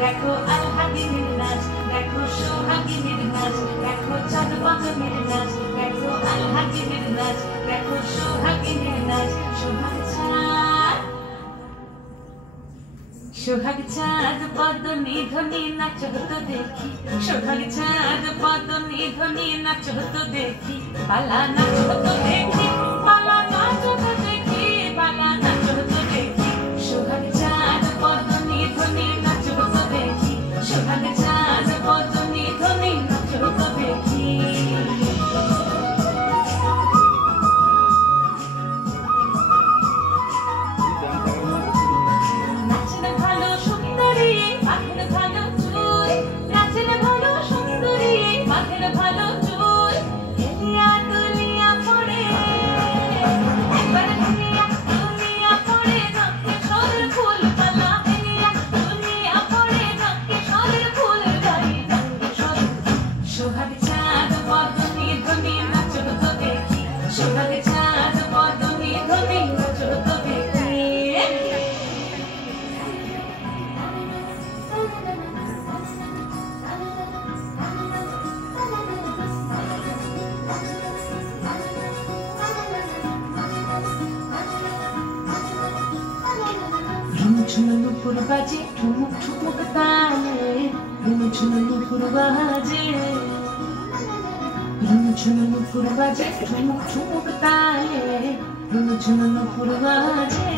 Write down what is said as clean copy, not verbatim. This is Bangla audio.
দেখো আলহাদিনের নাচ, দেখো সোহাগিনীর নাচ, দেখো চাঁদ পাথরের নাচ, দেখো আলহাদিনের নাচ, দেখো সোহাগিনীর নাচ। সোহাগ চাঁদ পদ নিধনি নাচ হতো দেখি, সোহাগ চাঁদ পদ নিধনি নাচ হতো দেখি, পালা নাচ হতো দেখি, পালা নাচ হতো দেখি, পালা নাচ হতো দেখি। সোহাগ চাঁদ পদ নিধনি নাচ হতো দেখি, সোহাগ চাঁদ পদ নিধনি নাচ হতো দেখি। নুপুর বাজে ঠুমুক ঠুমুক তালে, ঝুনঝুন নুপুর বাজে, ঝুনঝুন নুপুর বাজে ঠুমুক ঠুমুক তালে, ঝুনঝুন নুপুর বাজে।